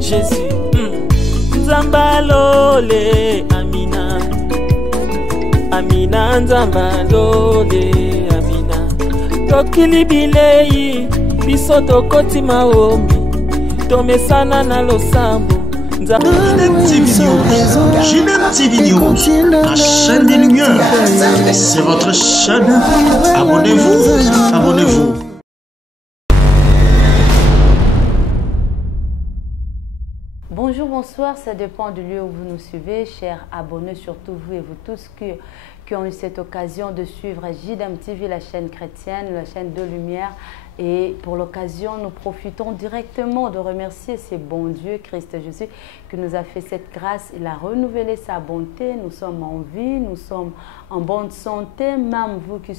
Jésus, Nzambalole, Amina. Amina, Nzambalole, Amina. Tokili bilei, biso tokoti maombi. Tomesana na losambo. JDM TV News, la chaîne des lumières. C'est votre chaîne. Abonnez-vous, abonnez-vous. Bonjour, bonsoir, ça dépend du lieu où vous nous suivez, chers abonnés, surtout vous et vous tous qui ont eu cette occasion de suivre JDM TV, la chaîne chrétienne, la chaîne de lumière. Et pour l'occasion, nous profitons directement de remercier ce bon Dieu, Christ Jésus, qui nous a fait cette grâce. Il a renouvelé sa bonté. Nous sommes en vie, nous sommes en bonne santé. Même vous qui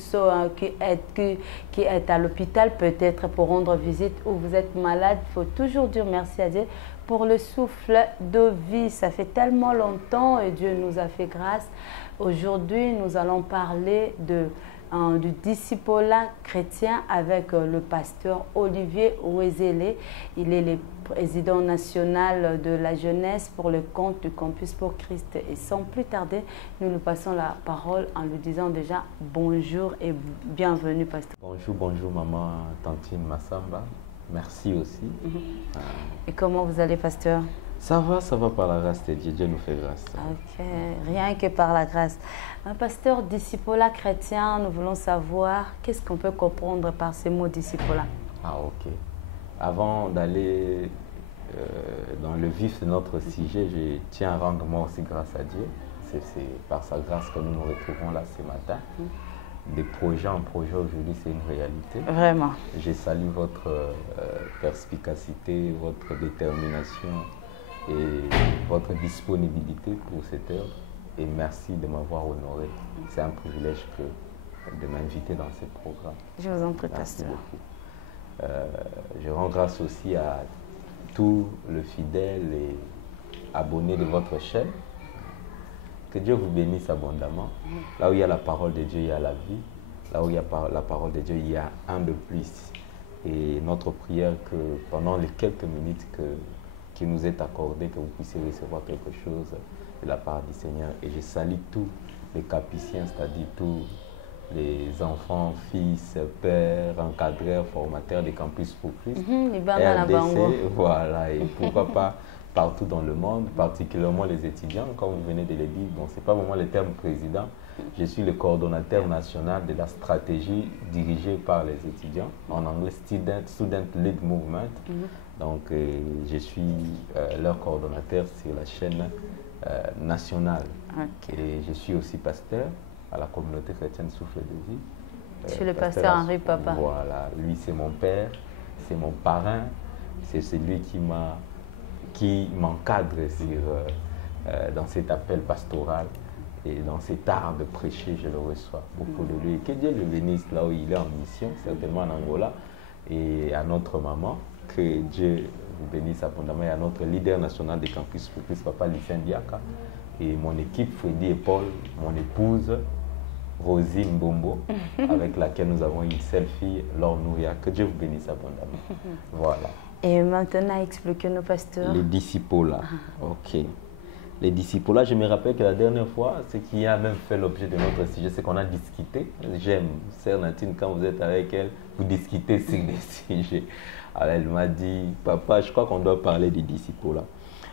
êtes à l'hôpital, peut-être pour rendre visite ou vous êtes malade, il faut toujours dire merci à Dieu pour le souffle de vie. Ça fait tellement longtemps et Dieu nous a fait grâce. Aujourd'hui, nous allons parler du discipolat chrétien avec le pasteur Olivier Ouezélé. Il est le président national de la jeunesse pour le compte du Campus pour Christ. Et sans plus tarder, nous lui passons la parole en lui disant déjà bonjour et bienvenue, pasteur. Bonjour maman Tantine Massamba. Merci aussi. Et comment vous allez, pasteur? Ça va par la grâce de Dieu. Dieu nous fait grâce. Ok, rien que par la grâce. Un pasteur, discipolat chrétien, nous voulons savoir qu'est-ce qu'on peut comprendre par ces mots discipolat. Ah, ok. Avant d'aller dans le vif de notre sujet, je tiens à rendre moi aussi grâce à Dieu. C'est par sa grâce que nous nous retrouvons là ce matin. Des projets en projet aujourd'hui, c'est une réalité. Vraiment. Je salue votre perspicacité, votre détermination et votre disponibilité pour cette heure. Et merci de m'avoir honoré. C'est un privilège de m'inviter dans ce programme. Je vous en prie, pasteur. Je rends grâce aussi à tous les fidèles et abonnés de votre chaîne. Que Dieu vous bénisse abondamment. Là où il y a la parole de Dieu, il y a la vie. Là où il y a la parole de Dieu, il y a un de plus. Et notre prière que pendant les quelques minutes qui nous est accordé, que vous puissiez recevoir quelque chose de la part du Seigneur. Et je salue tous les capiciens, c'est-à-dire tous les enfants, fils, pères, encadreurs, formateurs des campus pour Christ, RDC, voilà, et pourquoi pas partout dans le monde, particulièrement les étudiants, comme vous venez de le dire. Bon, ce n'est pas vraiment le terme président, je suis le coordonnateur national de la stratégie dirigée par les étudiants, en anglais Student Lead Movement. Donc, je suis leur coordonnateur sur la chaîne nationale. Okay. Et je suis aussi pasteur à la communauté chrétienne Souffle de Vie. Je suis le pasteur Henri Papa. Voilà, lui c'est mon père, c'est mon parrain, c'est celui qui m'encadre dans cet appel pastoral et dans cet art de prêcher, je le reçois beaucoup de lui. Et que Dieu le bénisse là où il est en mission, certainement en Angola, et à notre maman. Que Dieu vous bénisse abondamment, et à notre leader national des campus pour Christ, Papa Lucien Diaka, et mon équipe, Freddy et Paul, mon épouse, Rosine Bombo, avec laquelle nous avons une seule fille, Laure Nouria. Que Dieu vous bénisse abondamment. Voilà. Et maintenant, expliquez-nous, pasteur. Les discipolats. Ok. Les discipolats, je me rappelle que la dernière fois, ce qui a même fait l'objet de notre sujet, c'est qu'on a discuté. J'aime, sœur Natine, quand vous êtes avec elle, vous discutez sur des sujets. Alors elle m'a dit, papa, je crois qu'on doit parler des discipolats.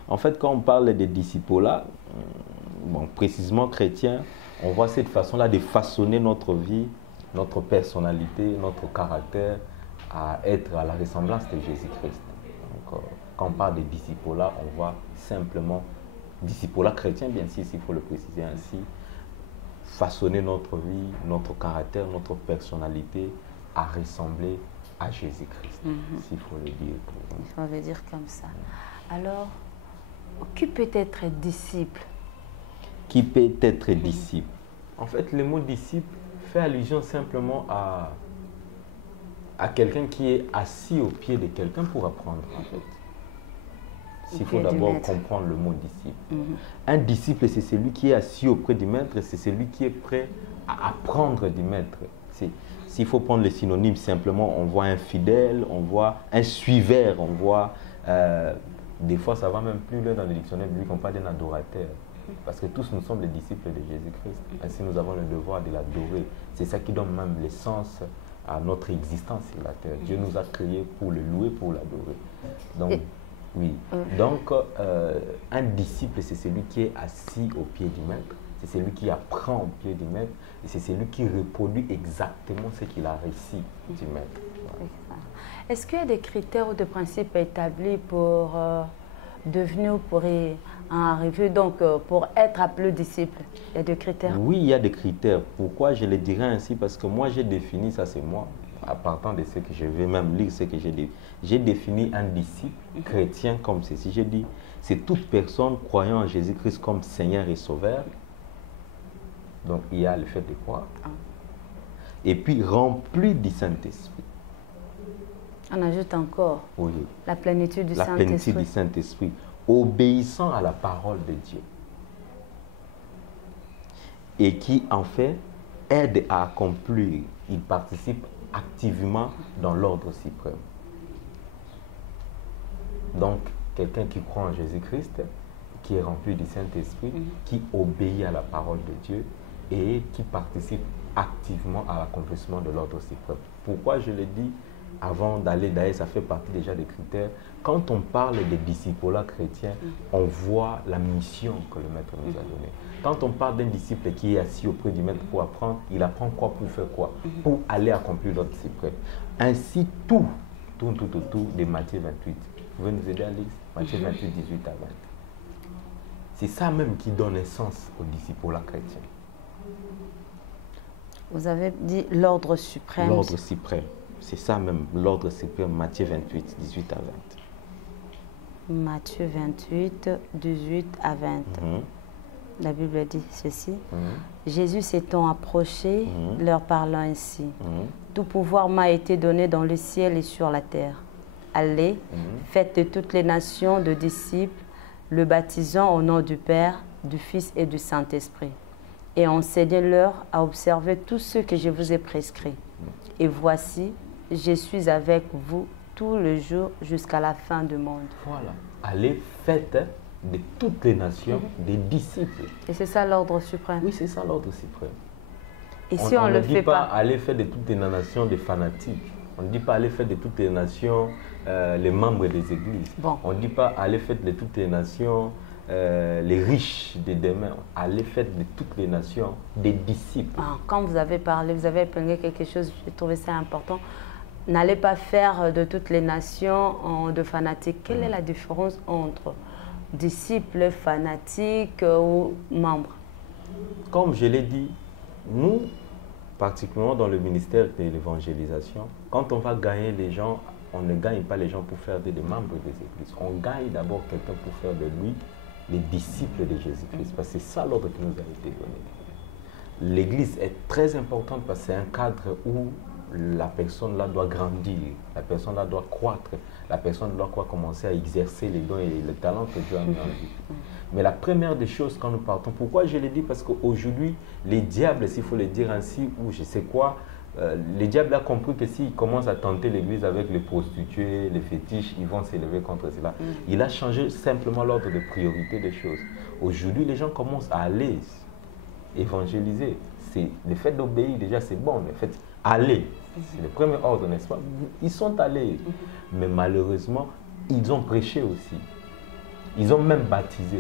En fait, quand on parle des discipolats, bon, précisément chrétiens, on voit cette façon-là de façonner notre vie, notre personnalité, notre caractère à être à la ressemblance de Jésus-Christ. Donc, quand on parle des discipolats, on voit simplement, discipolat chrétien, bien sûr, s'il faut le préciser ainsi, façonner notre vie, notre caractère, notre personnalité à ressembler à Jésus-Christ, s'il faut le dire. Il faut le dire comme ça. Alors, qui peut être disciple? Qui peut être disciple? En fait, le mot disciple fait allusion simplement à quelqu'un qui est assis au pied de quelqu'un pour apprendre, en fait. Il faut d'abord comprendre le mot disciple. Un disciple, c'est celui qui est assis auprès du maître, c'est celui qui est prêt à apprendre du maître. S'il faut prendre les synonymes, simplement, on voit un fidèle, on voit un suiveur, on voit Des fois, ça va même plus loin dans le dictionnaire biblique, on parle d'un adorateur. Parce que tous nous sommes les disciples de Jésus-Christ. Ainsi, nous avons le devoir de l'adorer. C'est ça qui donne même l'essence à notre existence sur la terre. Dieu nous a créés pour le louer, pour l'adorer. Donc, oui. Donc, un disciple, c'est celui qui est assis au pied du maître. C'est celui qui apprend au pied du maître. Et c'est celui qui reproduit exactement ce qu'il a réussi du maître. Voilà. Est-ce qu'il y a des critères ou des principes établis pour devenir, pour y arriver, donc pour être appelé disciple? Il y a des critères? Oui, il y a des critères. Pourquoi je le dirais ainsi? Parce que moi, j'ai défini, ça c'est moi, à partir de ce que je vais même lire, ce que j'ai défini un disciple chrétien comme ceci. J'ai dit, c'est toute personne croyant en Jésus-Christ comme Seigneur et Sauveur. Donc, il y a le fait de croire. Et puis, rempli du Saint-Esprit. On ajoute encore la plénitude du Saint-Esprit. La plénitude du Saint-Esprit. Obéissant à la parole de Dieu. Et qui, en fait, aide à accomplir. Il participe activement dans l'ordre suprême. Donc, quelqu'un qui croit en Jésus-Christ, qui est rempli du Saint-Esprit, qui obéit à la parole de Dieu et qui participe activement à l'accomplissement de l'ordre suprême. Pourquoi je le dis avant d'aller d'ailleurs, ça fait partie déjà des critères. Quand on parle des disciples chrétiens, on voit la mission que le maître nous a donnée. Quand on parle d'un disciple qui est assis auprès du maître pour apprendre, il apprend quoi pour faire quoi? Pour aller accomplir l'ordre suprême. Ainsi, tout de Matthieu 28. Vous pouvez nous aider à lire Matthieu 28, 18 à 20. C'est ça même qui donne essence aux disciples chrétiens. Vous avez dit l'ordre suprême. L'ordre suprême. C'est ça même, l'ordre suprême, Matthieu 28, 18 à 20. Matthieu 28, 18 à 20. La Bible dit ceci. Jésus s'étant approché, leur parlant ainsi. Tout pouvoir m'a été donné dans le ciel et sur la terre. Allez, faites de toutes les nations de disciples, le baptisant au nom du Père, du Fils et du Saint-Esprit. Et enseignez-leur à observer tout ce que je vous ai prescrit. Et voici, je suis avec vous tout le jour jusqu'à la fin du monde. Voilà. Allez, faites de toutes les nations des disciples. Et c'est ça l'ordre suprême. Oui, c'est ça l'ordre suprême. Et si on ne le fait pas, allez faire de toutes les nations des fanatiques. On ne dit pas allez faire de toutes les nations les membres des églises. On ne dit pas allez faire de toutes les nations les riches de demain. Allez faire de toutes les nations des disciples. Quand vous avez parlé, vous avez épinglé quelque chose, j'ai trouvé ça important. N'allez pas faire de toutes les nations de fanatiques. Quelle est la différence entre disciples, fanatiques ou membres? Comme je l'ai dit, nous, particulièrement dans le ministère de l'évangélisation, quand on va gagner les gens, on ne gagne pas les gens pour faire des membres des églises. On gagne d'abord quelqu'un pour faire de lui les disciples de Jésus-Christ. Parce que c'est ça l'ordre qui nous a été donné. L'église est très importante parce que c'est un cadre où la personne là doit grandir, la personne là doit croître, la personne doit commencer à exercer les dons et les talents que Dieu a mis en vie. Mais la première des choses quand nous partons, pourquoi je le dis? Parce qu'aujourd'hui, les diables, s'il faut le dire ainsi, ou je sais quoi, les diables ont compris que s'ils commencent à tenter l'église avec les prostituées, les fétiches, ils vont s'élever contre cela. Il a changé simplement l'ordre de priorité des choses. Aujourd'hui, les gens commencent à aller évangéliser. Le fait d'obéir, déjà, c'est bon. Le fait aller, c'est le premier ordre, n'est-ce pas? Ils sont allés. Mais malheureusement, ils ont prêché aussi. Ils ont même baptisé.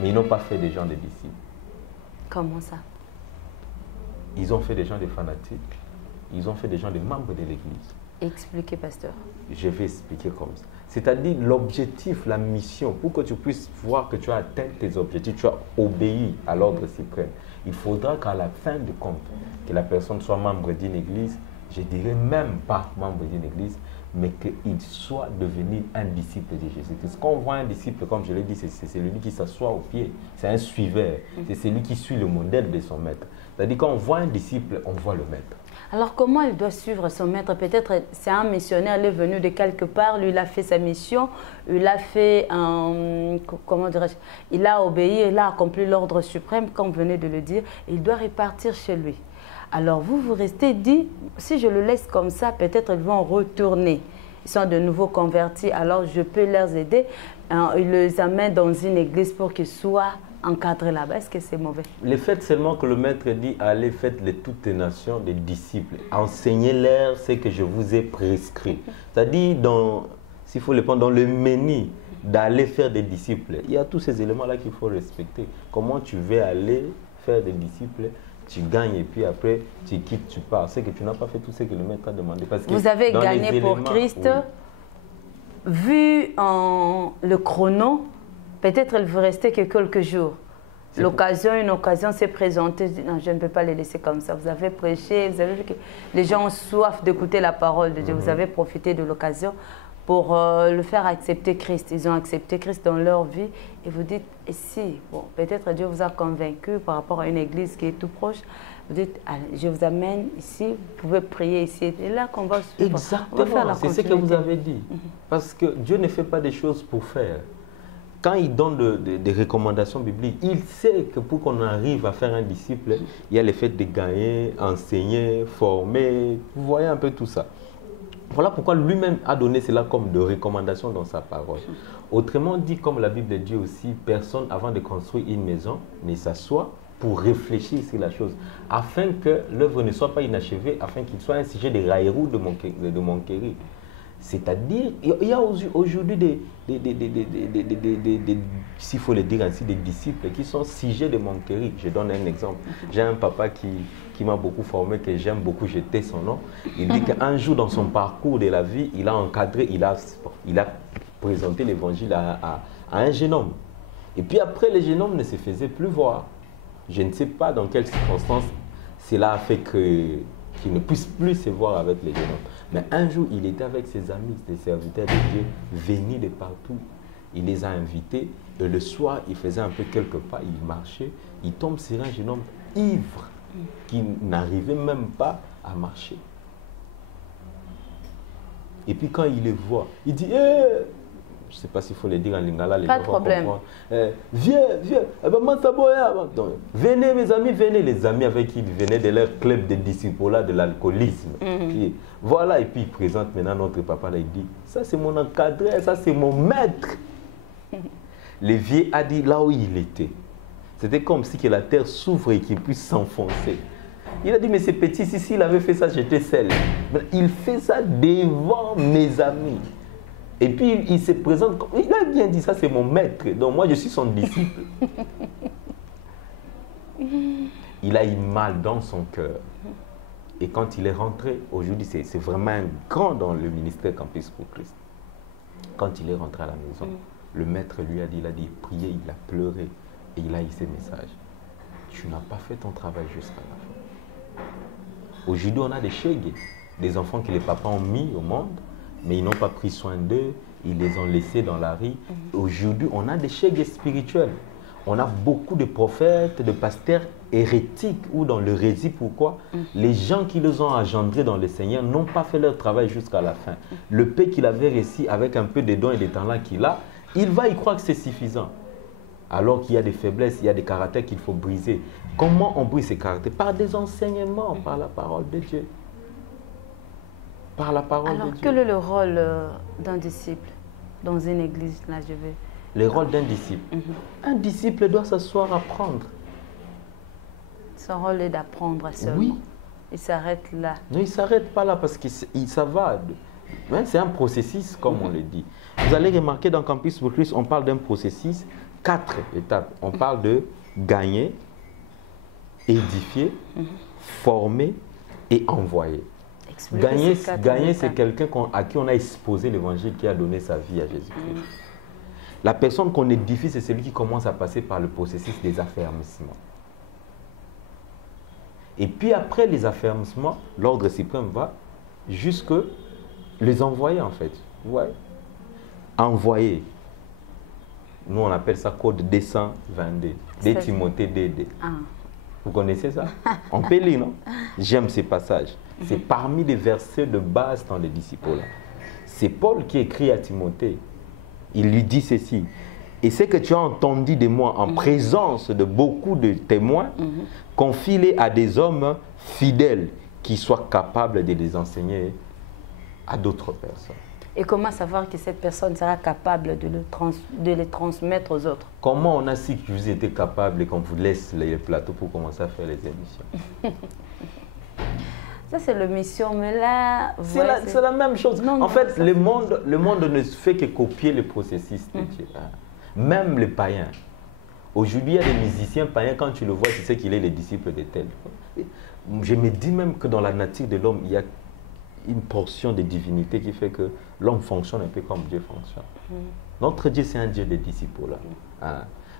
Mais ils n'ont pas fait des gens des disciples. Comment ça? Ils ont fait des gens des fanatiques. Ils ont fait des gens des membres de l'église. Expliquez, pasteur. Je vais expliquer comme ça. C'est-à-dire l'objectif, la mission, pour que tu puisses voir que tu as atteint tes objectifs, tu as obéi à l'ordre suprême. Il faudra qu'à la fin du compte, que la personne soit membre d'une église, je dirais même pas membre d'une église, mais qu'il soit devenu un disciple de Jésus-Christ. Quand on voit un disciple, comme je l'ai dit, c'est celui qui s'assoit au pied, c'est un suiveur, c'est celui qui suit le modèle de son maître. C'est-à-dire quand on voit un disciple, on voit le maître. Alors comment il doit suivre son maître? Peut-être c'est un missionnaire, il est venu de quelque part, lui il a fait sa mission, il a fait comment dirais-je, il a obéi, il a accompli l'ordre suprême, comme vous venez de le dire, il doit repartir chez lui. Alors vous restez dit, si je le laisse comme ça, peut-être ils vont retourner. ils sont de nouveau convertis, alors je peux leur aider. Ils les amènent dans une église pour qu'ils soient encadrés là-bas. Est-ce que c'est mauvais? Le fait seulement que le maître dit, allez, faites de toutes les nations des disciples. Enseignez-leur ce que je vous ai prescrit. C'est-à-dire, s'il faut le prendre dans le menu, d'aller faire des disciples. Il y a tous ces éléments-là qu'il faut respecter. Comment tu veux aller faire des disciples, tu gagnes et puis après tu quittes, tu pars. C'est que tu n'as pas fait tout ce que le maître a demandé. Parce que vous avez gagné pour Christ. Oui. Vu le chrono, peut-être il vous restait que quelques jours. Une occasion s'est présentée. Non, je ne peux pas les laisser comme ça. Vous avez prêché, vous avez vu que les gens ont soif d'écouter la parole de Dieu. Vous avez profité de l'occasion pour le faire accepter Christ. Ils ont accepté Christ dans leur vie. Et vous dites, et si, bon, peut-être Dieu vous a convaincu par rapport à une église qui est tout proche. Vous dites, allez, je vous amène ici, vous pouvez prier ici. Et là qu'on va suivre. Exactement, c'est ce que vous avez dit. Parce que Dieu ne fait pas des choses pour faire. Quand il donne des recommandations bibliques, il sait que pour qu'on arrive à faire un disciple, il y a le fait de gagner, enseigner, former. Vous voyez un peu tout ça. Voilà pourquoi lui-même a donné cela comme de recommandation dans sa parole. Autrement dit, comme la Bible dit aussi, personne avant de construire une maison ne s'assoit pour réfléchir sur la chose, afin que l'œuvre ne soit pas inachevée, afin qu'il soit un sujet de raillerie de moquerie. C'est-à-dire, il y a aujourd'hui s'il faut le dire ainsi, des disciples qui sont sujets de moquerie. Je donne un exemple. J'ai un papa qui m'a beaucoup formé, que j'aime beaucoup jeter son nom. Il dit qu'un jour dans son parcours de la vie, il a encadré, il a présenté l'évangile à un jeune homme. Et puis après, le jeune homme ne se faisait plus voir. Je ne sais pas dans quelles circonstances cela a fait qu'il ne puisse plus se voir avec les jeunes hommes. Mais un jour, il était avec ses amis, des serviteurs de Dieu, venus de partout. Il les a invités et le soir, il faisait un peu quelques pas, il marchait. Il tombe sur un jeune homme ivre qui n'arrivait même pas à marcher. Et puis quand il les voit, il dit je ne sais pas s'il faut le dire en lingala, les pas de problème. Viens, venez mes amis, venez. Les amis avec qui il venait de leur club de disciples de l'alcoolisme. Voilà, et puis il présente maintenant notre papa, là, il dit, ça c'est mon encadré, ça c'est mon maître. Le vieux a dit là où il était. C'était comme si que la terre s'ouvre et qu'il puisse s'enfoncer. Il a dit, mais c'est petit, si il avait fait ça, j'étais seul. Mais il fait ça devant mes amis. Et puis il se présente, il a bien dit, ça c'est mon maître, donc moi je suis son disciple. Il a eu mal dans son cœur. Et quand il est rentré, aujourd'hui c'est vraiment un grand dans le ministère Campus pour Christ. Quand il est rentré à la maison, le maître lui a dit, il a prié, il a pleuré et il a eu ces messages. Tu n'as pas fait ton travail jusqu'à la fin. Aujourd'hui on a des chégues, des enfants que les papas ont mis au monde, mais ils n'ont pas pris soin d'eux, ils les ont laissés dans la rue. Aujourd'hui, on a des chèques spirituels. On a beaucoup de prophètes, de pasteurs hérétiques ou dans l'hérésie. Pourquoi? Les gens qui les ont engendrés dans le Seigneur n'ont pas fait leur travail jusqu'à la fin. Le peu qu'il avait réussi avec un peu de dons et de talents qu'il a, il va y croire que c'est suffisant. Alors qu'il y a des faiblesses, il y a des caractères qu'il faut briser. Comment on brise ces caractères? Par des enseignements, par la parole de Dieu. Par la parole de Dieu. Alors, quel est le rôle d'un disciple dans une église? Là, je vais... Le rôle d'un disciple. Un disciple doit s'asseoir à apprendre. Son rôle est d'apprendre seulement. Oui. Il s'arrête là. Non, il ne s'arrête pas là parce que ça va. C'est un processus, comme on le dit. Vous allez remarquer dans Campus pour Christ, on parle d'un processus, 4 étapes. On parle de gagner, édifier, former et envoyer. Gagner, c'est quelqu'un à qui on a exposé l'évangile, qui a donné sa vie à Jésus-Christ. La personne qu'on édifie, c'est celui qui commence à passer par le processus des affermissements. Et puis après les affermissements, l'ordre suprême va jusque les envoyer en fait. Ouais. Envoyer. Nous on appelle ça code 222. De Timothée DD. Vous connaissez ça? On peut lire, non? J'aime ces passages. C'est parmi les versets de base dans les disciples. C'est Paul qui écrit à Timothée. Il lui dit ceci. Et ce que tu as entendu de moi en présence de beaucoup de témoins, confie-les à des hommes fidèles qui soient capables de les enseigner à d'autres personnes. Et comment savoir que cette personne sera capable de les transmettre aux autres? Comment on a su que vous étiez capable et qu'on vous laisse les plateaux pour commencer à faire les émissions? Ça, c'est le mission, mais là... C'est la même chose. Non, en fait, le monde ne fait que copier le processus de Dieu. Même les païens. Aujourd'hui, il y a des musiciens païens, quand tu le vois, tu sais qu'il est le disciple de tel. Je me dis même que dans la nature de l'homme, il y a une portion de divinité qui fait que l'homme fonctionne un peu comme Dieu fonctionne. Notre Dieu, c'est un Dieu de disciples.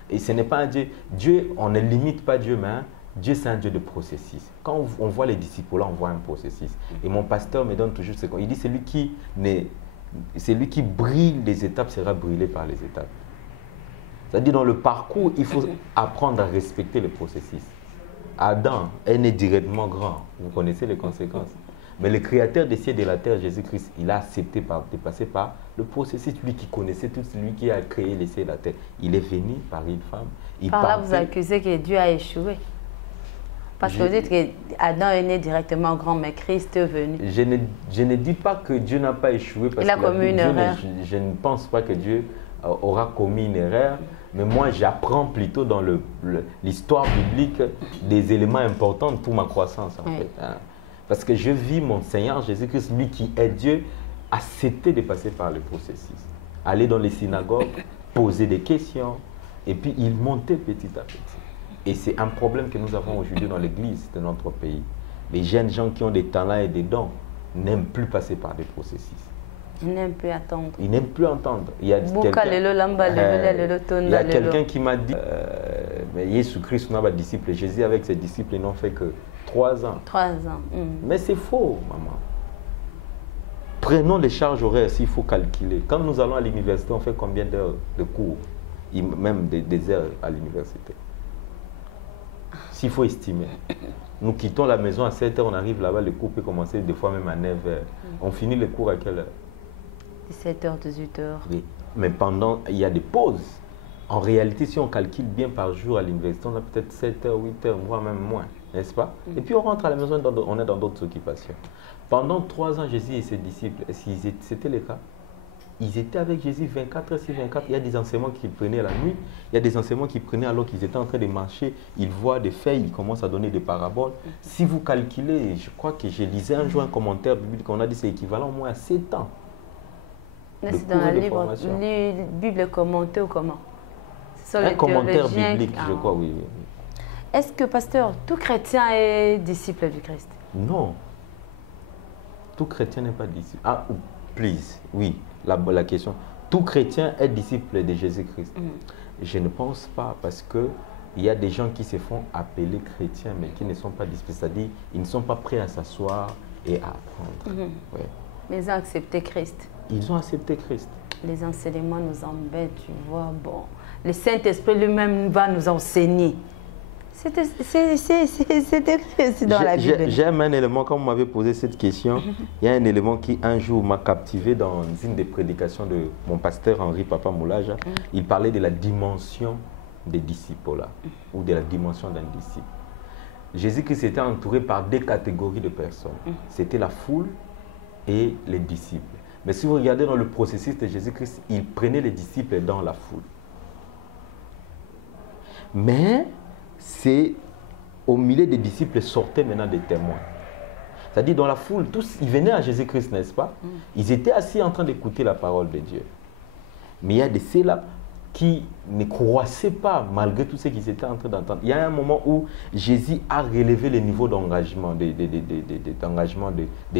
Et ce n'est pas un Dieu... Dieu, on ne limite pas Dieu, mais Dieu, c'est un Dieu de processus. Quand on voit les disciples, là, on voit un processus. Et mon pasteur me donne toujours ce qu'on... Il dit, celui qui brille les étapes sera brûlé par les étapes. C'est-à-dire, dans le parcours, il faut apprendre à respecter le processus. Adam est né directement grand. Vous connaissez les conséquences. Mais le créateur des cieux et de la terre, Jésus-Christ, il a accepté de passer par le processus. Lui qui connaissait tout, celui qui a créé les cieux et la terre. Il est venu par une femme. Par là, vous accusez que Dieu a échoué. Parce que vous dites qu'Adam est né directement grand, mais Christ est venu. Je ne dis pas que Dieu n'a pas échoué. Parce il a commis une erreur. Je ne pense pas que Dieu aura commis une erreur. Mais moi, j'apprends plutôt dans l'histoire biblique des éléments importants pour ma croissance. En fait, Parce que je vis mon Seigneur Jésus-Christ, lui qui est Dieu, accepter de passer par le processus. Aller dans les synagogues, poser des questions, et puis il montait petit à petit. Et c'est un problème que nous avons aujourd'hui dans l'église de notre pays. Les jeunes gens qui ont des talents et des dons n'aiment plus passer par des processus. Ils n'aiment plus attendre. Ils n'aiment plus entendre. Il y a quelqu'un qui m'a dit, mais Jésus-Christ n'a pas de disciple. Jésus avec ses disciples, ils n'ont fait que 3 ans. 3 ans. Mais c'est faux, maman. Prenons les charges horaires s'il faut calculer. Quand nous allons à l'université, on fait combien d'heures de cours? Même des heures à l'université. S'il faut estimer. Nous quittons la maison à 7 h, on arrive là-bas, le cours peut commencer des fois même à 9 h. On finit le cours à quelle heure? 17 h, 18 h. Oui. Mais il y a des pauses. En réalité, si on calcule bien par jour à l'université, on a peut-être 7 h, 8 h, voire même moins, n'est-ce pas? Et puis on rentre à la maison, on est dans d'autres occupations. Pendant 3 ans, Jésus et ses disciples, c'était le cas? Ils étaient avec Jésus 24 h sur 24. Il y a des enseignements qu'ils prenaient la nuit. Il y a des enseignements qu'ils prenaient alors qu'ils étaient en train de marcher. Ils voient des faits, ils commencent à donner des paraboles. Si vous calculez, je crois que je lisais un jour un commentaire biblique, on a dit que c'est équivalent au moins à 7 ans. C'est dans la Bible commentée ou comment? Un commentaire biblique, je crois, oui. Est-ce que, pasteur, tout chrétien est disciple du Christ? Non. Tout chrétien n'est pas disciple. Ah, please, oui. La question, tout chrétien est disciple de Jésus-Christ. Je ne pense pas, parce qu'il y a des gens qui se font appeler chrétiens mais qui ne sont pas disciples, c'est-à-dire ils ne sont pas prêts à s'asseoir et à apprendre. Mais ils ont accepté Christ. Ils ont accepté Christ. Les enseignements nous embêtent, tu vois. Bon, le Saint-Esprit lui-même va nous enseigner. C'était dans la Bible. J'aime un élément, quand vous m'avez posé cette question, il y a un élément qui un jour m'a captivé dans une des prédications de mon pasteur Henri Papa Moulaja. Il parlait de la dimension des disciples, là, ou de la dimension d'un disciple. Jésus-Christ était entouré par 2 catégories de personnes. C'était la foule et les disciples. Mais si vous regardez dans le processus de Jésus-Christ, il prenait les disciples dans la foule. Mais c'est au milieu des disciples sortaient maintenant des témoins. C'est-à-dire dans la foule, tous, ils venaient à Jésus-Christ, n'est-ce pas? Ils étaient assis en train d'écouter la parole de Dieu. Mais il y a de ceux-là qui ne croissaient pas malgré tout ce qu'ils étaient en train d'entendre. Il y a un moment où Jésus a relevé le niveau d'engagement des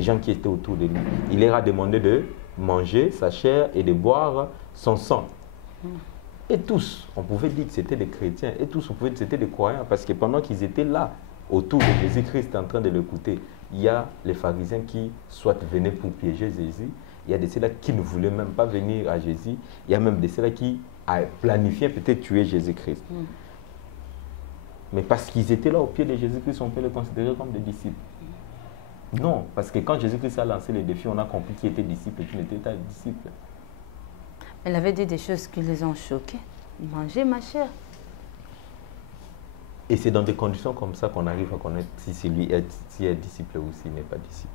gens qui étaient autour de lui. Il leur a demandé de manger sa chair et de boire son sang. Et tous, on pouvait dire que c'était des chrétiens, et tous, on pouvait dire que c'était des croyants, parce que pendant qu'ils étaient là, autour de Jésus-Christ, en train de l'écouter, il y a les pharisiens qui, soit venaient pour piéger Jésus, il y a de ceux-là qui ne voulaient même pas venir à Jésus, il y a même de ceux-là qui planifiaient peut-être tuer Jésus-Christ. Mais parce qu'ils étaient là au pied de Jésus-Christ, on peut les considérer comme des disciples. Non, parce que quand Jésus-Christ a lancé le défi, on a compris qui était disciple et qui n'était pas disciple. Elle avait dit des choses qui les ont choqués. Manger ma chair. Et c'est dans des conditions comme ça qu'on arrive à connaître si lui est disciple ou s'il n'est pas disciple.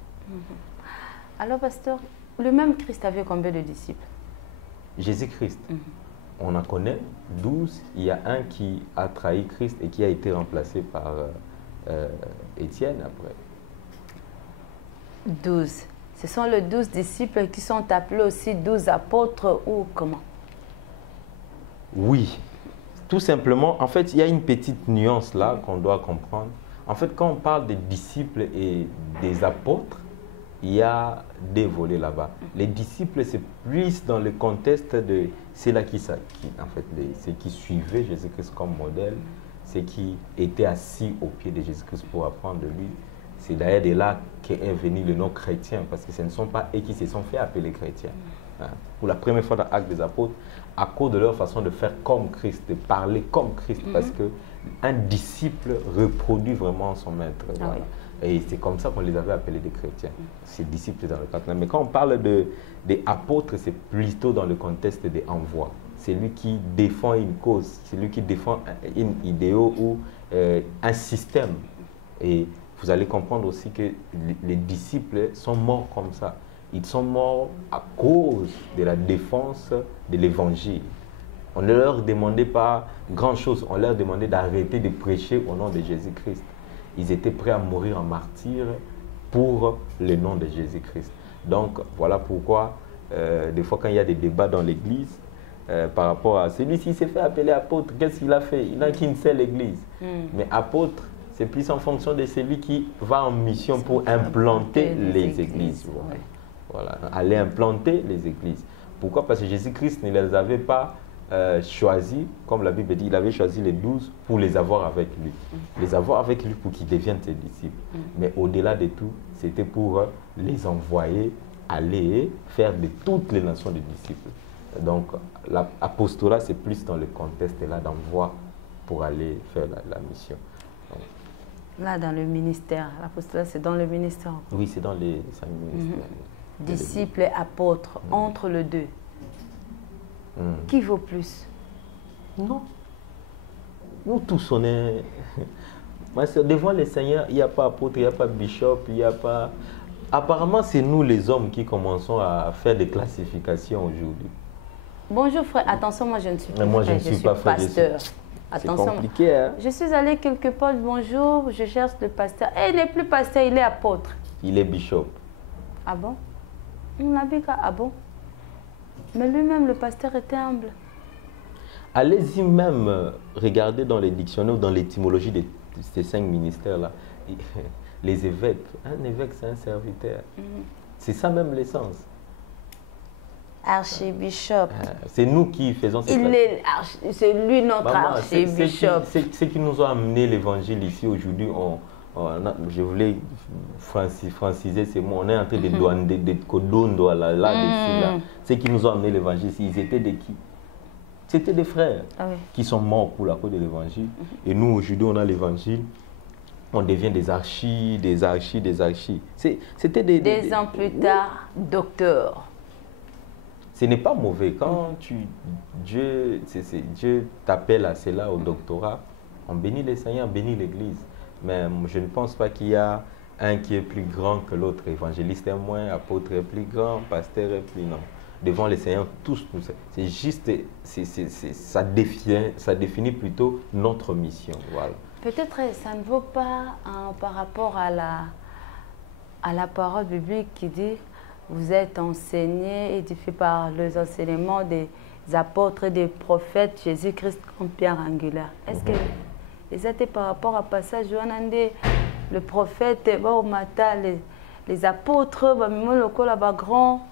Alors, pasteur, Le même Christ avait combien de disciples? Jésus-Christ, on en connaît 12. Il y a un qui a trahi Christ et qui a été remplacé par Étienne après. 12. Ce sont les 12 disciples qui sont appelés aussi 12 apôtres ou comment? Oui, tout simplement. En fait, il y a une petite nuance là qu'on doit comprendre. En fait, quand on parle des disciples et des apôtres, il y a des volets là-bas. Les disciples, c'est plus dans le contexte de... C'est là en fait, ceux qui suivaient Jésus-Christ comme modèle, ceux qui étaient assis au pied de Jésus-Christ pour apprendre de lui. C'est d'ailleurs de là qu'est venu le nom chrétien, parce que ce ne sont pas eux qui se sont fait appeler chrétiens. Hein. Pour la première fois dans l'Acte des Apôtres, à cause de leur façon de faire comme Christ, de parler comme Christ, parce qu'un disciple reproduit vraiment son maître. Voilà. Et c'est comme ça qu'on les avait appelés des chrétiens, ces disciples dans le cadre. Mais quand on parle des apôtres, c'est plutôt dans le contexte des envois. C'est lui qui défend une cause, c'est lui qui défend une idéal ou un système. Et vous allez comprendre aussi que les disciples sont morts comme ça. Ils sont morts à cause de la défense de l'évangile. On ne leur demandait pas grand-chose, on leur demandait d'arrêter de prêcher au nom de Jésus-Christ. Ils étaient prêts à mourir en martyr pour le nom de Jésus-Christ. Donc, voilà pourquoi, des fois, quand il y a des débats dans l'Église, par rapport à celui-ci s'est fait appeler apôtre, qu'est-ce qu'il a fait? Il n'a qu'une seule Église. Mais apôtre, c'est plus en fonction de celui qui va en mission pour implanter les églises. Voilà. Aller implanter les églises. Pourquoi? Parce que Jésus-Christ ne les avait pas choisis, comme la Bible dit, il avait choisi les 12 pour les avoir avec lui. Les avoir avec lui pour qu'ils deviennent ses disciples. Mais au-delà de tout, c'était pour les envoyer aller faire de toutes les nations des disciples. Donc, l'apostolat, c'est plus dans le contexte là d'envoi pour aller faire la mission. Donc, là, dans le ministère, l'apostolat, c'est dans le ministère. Oui, c'est dans les 5 ministères. Disciples et apôtres, entre les deux. Qui vaut plus? Non. Nous tous, on est... Devant le Seigneur, il n'y a pas apôtre, il n'y a pas bishop, il n'y a pas... Apparemment, c'est nous les hommes qui commençons à faire des classifications aujourd'hui. Bonjour frère, attention, moi je ne suis pas moi, je ne suis pas frère, pasteur. C'est compliqué, hein? Je suis allée quelque part, bonjour, je cherche le pasteur. Et il n'est plus pasteur, il est apôtre. Il est bishop. Ah bon? Ah bon? Mais lui-même, le pasteur était humble. Allez-y même regarder dans les dictionnaires ou dans l'étymologie de ces 5 ministères-là. Les évêques. Un évêque, c'est un serviteur. C'est ça même l'essence. Archibishop. C'est nous qui faisons cette c'est lui notre archibishop. C'est qui nous a amené l'évangile ici aujourd'hui. Je voulais franciser ces mots. On est en train de Kodondo là. Ceux qui nous ont amené l'évangile ici, ils étaient de qui? C'était des frères qui sont morts pour la cause de l'évangile. Et nous, aujourd'hui, on a l'évangile. On devient des archis. C'était des ans plus tard, docteur. Ce n'est pas mauvais. Quand Dieu t'appelle à cela, au doctorat, on bénit le Seigneur, on bénit l'Église. Mais je ne pense pas qu'il y a un qui est plus grand que l'autre. Évangéliste est moins, apôtre est plus grand, pasteur est plus non. Devant le Seigneur, tous nous. C'est juste, ça définit plutôt notre mission. Voilà. Peut-être ça ne vaut pas par rapport à la parole biblique qui dit vous êtes enseignés, édifiés par les enseignements des apôtres et des prophètes, Jésus-Christ comme pierre angulaire. Est-ce que c'était par rapport à passage le prophète, les apôtres, le grand.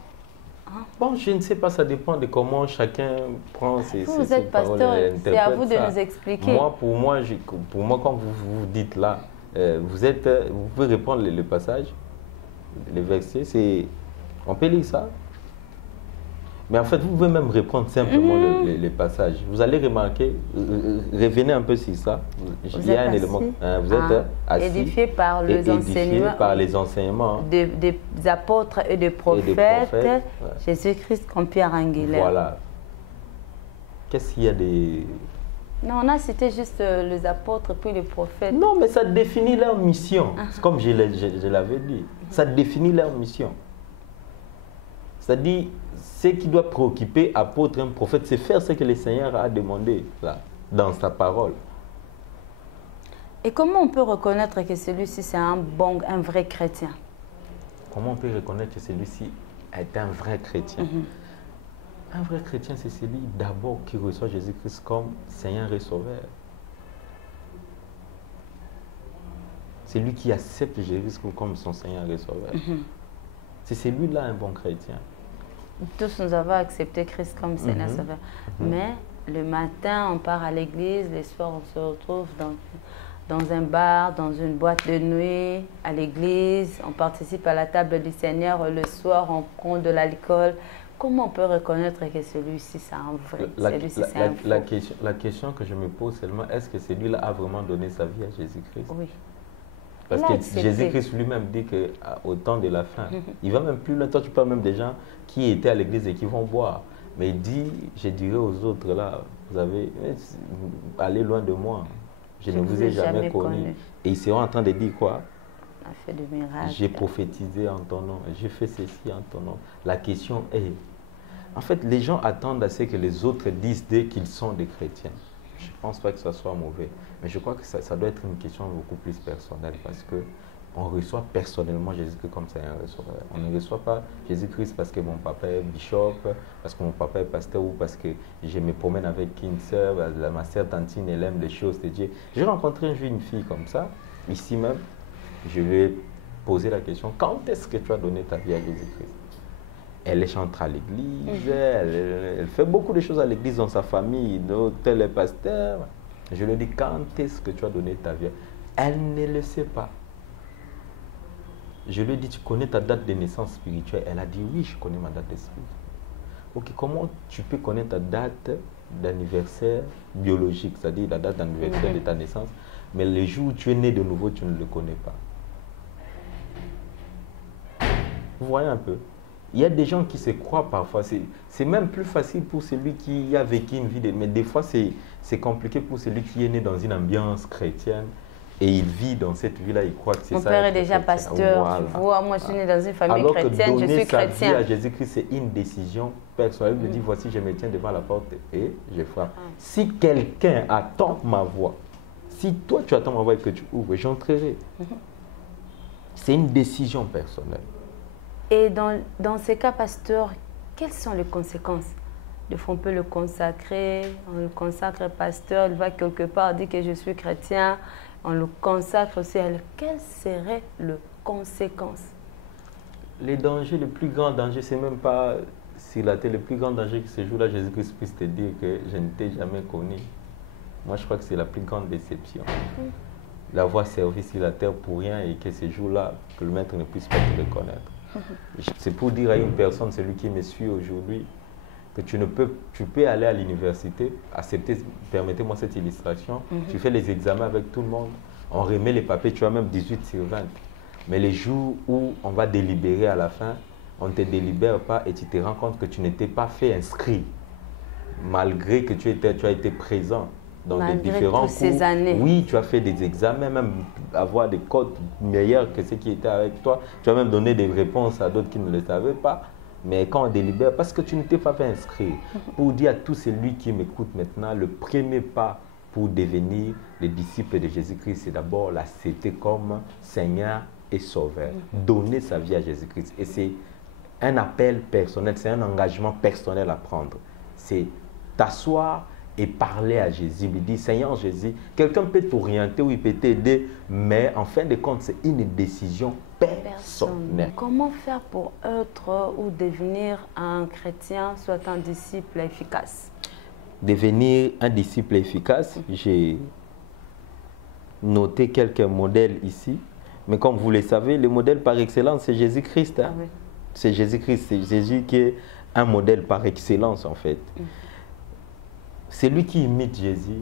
Bon, je ne sais pas, ça dépend de comment chacun prend ses paroles. Vous êtes pasteur, c'est à vous de nous expliquer. Pour moi, quand vous dites là, vous pouvez reprendre le passage, le verset, on peut lire ça. Mais en fait, vous pouvez même reprendre simplement le passage. Vous allez remarquer, revenez un peu sur ça. Il y a un élément. Vous êtes assis, édifié par les enseignements des apôtres et des prophètes, Jésus-Christ comme pierre angulaire. Voilà. Qu'est-ce qu'il y a des... Non, là, c'était juste les apôtres puis les prophètes. Non, mais ça définit leur mission. Comme je l'avais dit. Ça définit leur mission. C'est-à-dire, ce qui doit préoccuper apôtre, un prophète, c'est faire ce que le Seigneur a demandé là, dans sa parole. Et comment on peut reconnaître que celui-ci c'est un vrai chrétien? Comment on peut reconnaître que celui-ci est un vrai chrétien? Un vrai chrétien, c'est celui d'abord qui reçoit Jésus-Christ comme Seigneur et Sauveur. C'est lui qui accepte Jésus-Christ comme son Seigneur et Sauveur. C'est celui-là un bon chrétien. Tous nous avons accepté Christ comme Seigneur et Sauveur. Mais le matin, on part à l'église, le soir, on se retrouve dans un bar, dans une boîte de nuit, à l'église, on participe à la table du Seigneur, le soir, on prend de l'alcool. Comment on peut reconnaître que celui-ci c'est un vrai, la question que je me pose seulement, est-ce que celui-là a vraiment donné sa vie à Jésus-Christ? Oui. Parce que Jésus-Christ lui-même dit qu'au temps de la fin, il va même plus loin. Toi, tu parles même des gens qui étaient à l'église et qui vont boire. Mais il dit, je dirais aux autres là, vous avez allez loin de moi. Je ne vous ai jamais connu. Et ils seront en train de dire quoi? On a fait de miracles. J'ai prophétisé en ton nom. J'ai fait ceci en ton nom. La question est, en fait, les gens attendent à ce que les autres disent dès qu'ils sont des chrétiens. Je ne pense pas que ça soit mauvais. Mais je crois que ça doit être une question beaucoup plus personnelle parce que on reçoit personnellement Jésus-Christ comme Seigneur et Sauveur. On ne reçoit pas Jésus-Christ parce que mon papa est bishop, parce que mon papa est pasteur ou parce que je me promène avec une sœur, ma sœur Tantine, elle aime les choses de Dieu. J'ai rencontré un jour une fille comme ça, ici même. Je lui ai posé la question, quand est-ce que tu as donné ta vie à Jésus-Christ? Elle chante à l'église, elle fait beaucoup de choses à l'église dans sa famille, tel est pasteur. Je lui ai dit, quand est-ce que tu as donné ta vie? Elle ne le sait pas. Je lui ai dit, tu connais ta date de naissance spirituelle? Elle a dit, oui, je connais ma date de spirituelle. Ok, comment tu peux connaître ta date d'anniversaire biologique, c'est-à-dire la date d'anniversaire de ta naissance, mais le jour où tu es né de nouveau, tu ne le connais pas? Vous voyez un peu? Il y a des gens qui se croient parfois. C'est même plus facile pour celui qui a vécu une vie, mais des fois c'est compliqué pour celui qui est né dans une ambiance chrétienne. Et il vit dans cette vie-là, il croit que c'est ça. Mon père est déjà pasteur, voilà. Tu vois, moi je suis né dans une famille chrétienne, je suis chrétien. Alors que donner sa vie à Jésus-Christ, c'est une décision personnelle. Il me dit, voici, je me tiens devant la porte et je frappe. Si quelqu'un attend ma voix, si toi tu attends ma voix et que tu ouvres, j'entrerai. C'est une décision personnelle. Et dans ces cas, pasteur, quelles sont les conséquences? Des fois, on peut le consacrer, on le consacre pasteur, il va quelque part, dit que je suis chrétien, on le consacre aussi. Quelles seraient les conséquences? Les dangers, le plus grand danger, c'est même pas sur la terre. Le plus grand danger que ce jour-là, Jésus-Christ puisse te dire que je ne t'ai jamais connu. Moi, je crois que c'est la plus grande déception. L'avoir servi sur la terre pour rien et que ce jour-là, que le maître ne puisse pas te reconnaître. C'est pour dire à une personne, celui qui me suit aujourd'hui, que tu peux aller à l'université, accepter, permettez-moi cette illustration, tu fais les examens avec tout le monde, on remet les papiers, tu as même 18 sur 20. Mais les jours où on va délibérer à la fin, on ne te délibère pas et tu te rends compte que tu n'étais pas fait inscrit, malgré que tu as été présent dans des différents cours. Ces années. Oui, tu as fait des examens, même avoir des codes meilleurs que ceux qui étaient avec toi. Tu as même donné des réponses à d'autres qui ne le savaient pas. Mais quand on délibère, parce que tu ne t'es pas fait inscrire, pour dire à tous celui qui m'écoute maintenant, le premier pas pour devenir les disciples de Jésus-Christ, c'est d'abord l'accepter comme Seigneur et Sauveur. Donner sa vie à Jésus-Christ. Et c'est un appel personnel, c'est un engagement personnel à prendre. C'est t'asseoir et parler à Jésus, lui dire, Seigneur Jésus, quelqu'un peut t'orienter ou il peut t'aider, mais en fin de compte, c'est une décision personnelle. Comment faire pour être ou devenir un chrétien, soit un disciple efficace? Devenir un disciple efficace, j'ai noté quelques modèles ici, mais comme vous le savez, le modèle par excellence, c'est Jésus-Christ. Hein? Oui. C'est Jésus-Christ, c'est Jésus qui est un modèle par excellence en fait. Celui qui imite Jésus,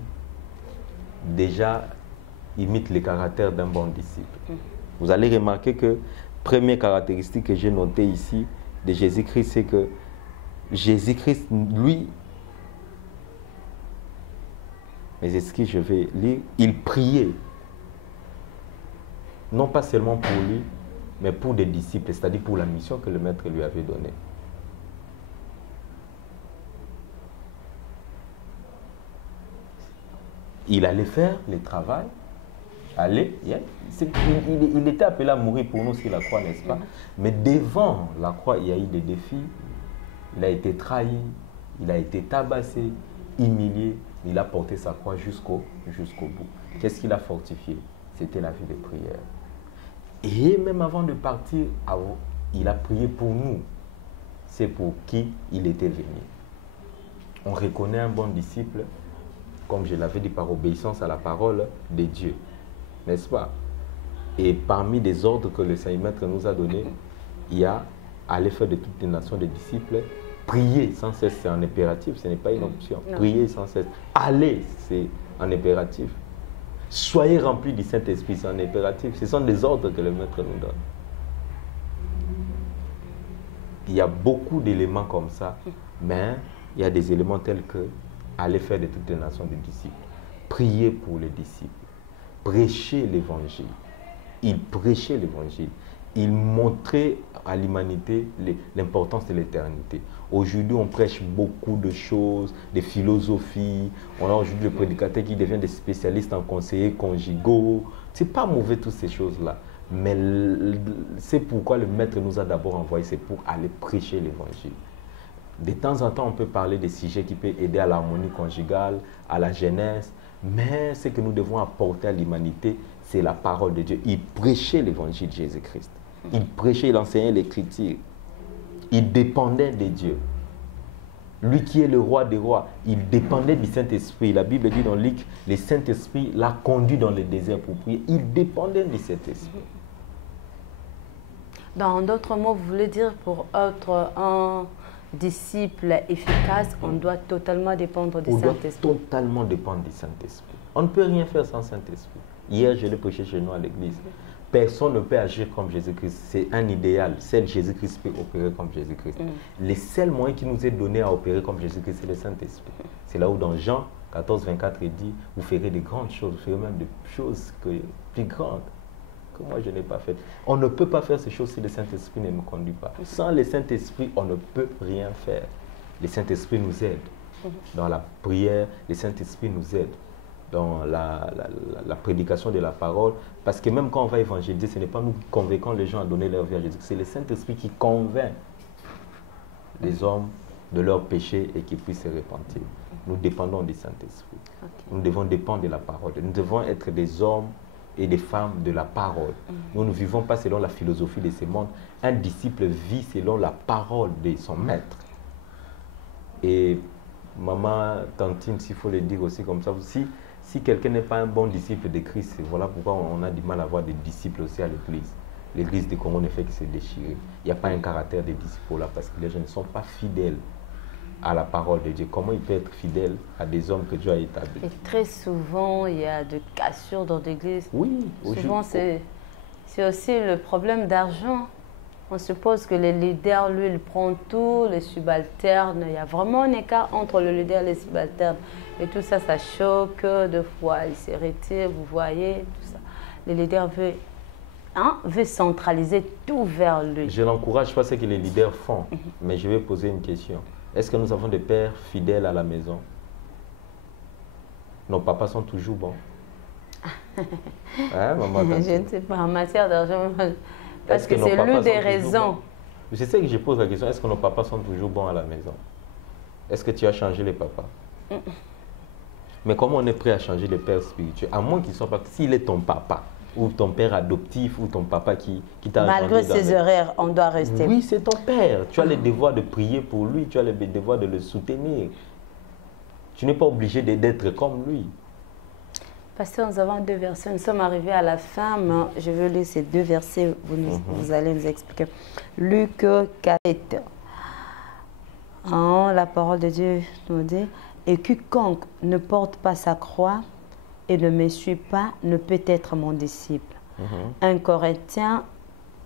déjà, imite le caractère d'un bon disciple. Vous allez remarquer que la première caractéristique que j'ai notée ici de Jésus-Christ, c'est que Jésus-Christ, lui, mais est-ce que je vais lire, il priait, non pas seulement pour lui, mais pour des disciples, c'est-à-dire pour la mission que le maître lui avait donnée. il allait faire le travail. Allez, il était appelé à mourir pour nous sur la croix, n'est-ce pas? Mais devant la croix, il y a eu des défis. Il a été trahi, il a été tabassé, humilié. Il a porté sa croix jusqu'au bout. Qu'est-ce qu'il a fortifié? C'était la vie de prière. Et même avant de partir, il a prié pour nous. C'est pour qui il était venu. On reconnaît un bon disciple, comme je l'avais dit, par obéissance à la parole de Dieu. N'est-ce pas? Et parmi les ordres que le Seigneur Maître nous a donnés, il y a aller faire de toutes les nations des disciples, prier sans cesse, c'est un impératif, ce n'est pas une option. Non. Prier sans cesse. Aller, c'est un impératif. Soyez remplis du Saint-Esprit, c'est un impératif. Ce sont des ordres que le Maître nous donne. Il y a beaucoup d'éléments comme ça, mais il y a des éléments tels que aller faire de toutes les nations des disciples, prier pour les disciples, prêcher l'évangile. Il prêchait l'évangile. Il montrait à l'humanité l'importance de l'éternité. Aujourd'hui, on prêche beaucoup de choses, des philosophies. On a aujourd'hui des prédicateurs qui deviennent des spécialistes en conseillers conjugaux. Ce n'est pas mauvais, toutes ces choses-là. Mais c'est pourquoi le Maître nous a d'abord envoyé, c'est pour aller prêcher l'évangile. De temps en temps, on peut parler des sujets qui peuvent aider à l'harmonie conjugale, à la jeunesse. Mais ce que nous devons apporter à l'humanité, c'est la parole de Dieu. Il prêchait l'évangile de Jésus-Christ. Il prêchait, il enseignait l'écriture. Il dépendait de Dieu. Lui qui est le roi des rois, il dépendait du Saint-Esprit. La Bible dit dans Luc, le Saint-Esprit l'a conduit dans le désert pour prier. Il dépendait du Saint-Esprit. Dans d'autres mots, vous voulez dire pour être un disciple efficace, on doit totalement dépendre du Saint-Esprit. On doit totalement dépendre du Saint-Esprit. On ne peut rien faire sans Saint-Esprit. Hier, je l'ai prêché chez nous à l'église. Personne ne peut agir comme Jésus-Christ. C'est un idéal. Seul Jésus-Christ peut opérer comme Jésus-Christ. Le seul moyen qui nous est donné à opérer comme Jésus-Christ, c'est le Saint-Esprit. C'est là où dans Jean 14, 24, il dit, vous ferez des grandes choses, vous ferez même des choses plus grandes que moi je n'ai pas faites. On ne peut pas faire ces choses si le Saint-Esprit ne nous conduit pas. Sans le Saint-Esprit, on ne peut rien faire. Le Saint-Esprit nous aide. Dans la prière, le Saint-Esprit nous aide. Dans la prédication de la parole, parce que même quand on va évangéliser, ce n'est pas nous qui convainquons les gens à donner leur vie à Jésus, c'est le Saint-Esprit qui convainc les hommes de leurs péchés et qu'ils puissent se repentir. Nous dépendons du Saint-Esprit. Nous devons dépendre de la parole. Nous devons être des hommes et des femmes de la parole. Nous ne vivons pas selon la philosophie de ce monde. Un disciple vit selon la parole de son maître. Et maman, tantine, s'il faut le dire aussi comme ça, si quelqu'un n'est pas un bon disciple de Christ, voilà pourquoi on a du mal à avoir des disciples aussi à l'église. L'église du Congo ne fait que se déchirer. Il n'y a pas un caractère de disciples là parce que les gens ne sont pas fidèles à la parole de Dieu. Comment il peut être fidèle à des hommes que Dieu a établis? Et très souvent, il y a de cassures dans l'église. Oui. Souvent, c'est aussi le problème d'argent. On suppose que le leader, lui, il prend tout, les subalternes. Il y a vraiment un écart entre le leader et les subalternes. Et tout ça, ça choque. Deux fois, il se retire, vous voyez, tout ça. Le leader veut centraliser tout vers lui. Je n'encourage pas ce que les leaders font, mais je vais poser une question. Est-ce que nous avons des pères fidèles à la maison? Nos papas sont toujours bons. Hein, maman, je ne sais pas, en matière d'argent... Parce que c'est l'une des raisons. Je sais que je pose la question, est-ce que nos papas sont toujours bons à la maison? Est-ce que tu as changé les papas? Mais comment on est prêt à changer les pères spirituels? À moins qu'ils soient pas... S'il est ton papa, ou ton père adoptif, ou ton papa qui t'a... Malgré ses horaires, on doit rester. Oui, c'est ton père. Tu as le devoir de prier pour lui, tu as le devoir de le soutenir. Tu n'es pas obligé d'être comme lui. Pasteur, nous avons deux versets. Nous sommes arrivés à la fin. Je veux lire ces deux versets. Vous allez nous expliquer. Luc 4. La parole de Dieu nous dit, et quiconque ne porte pas sa croix et ne me suit pas ne peut être mon disciple. 1 Corinthiens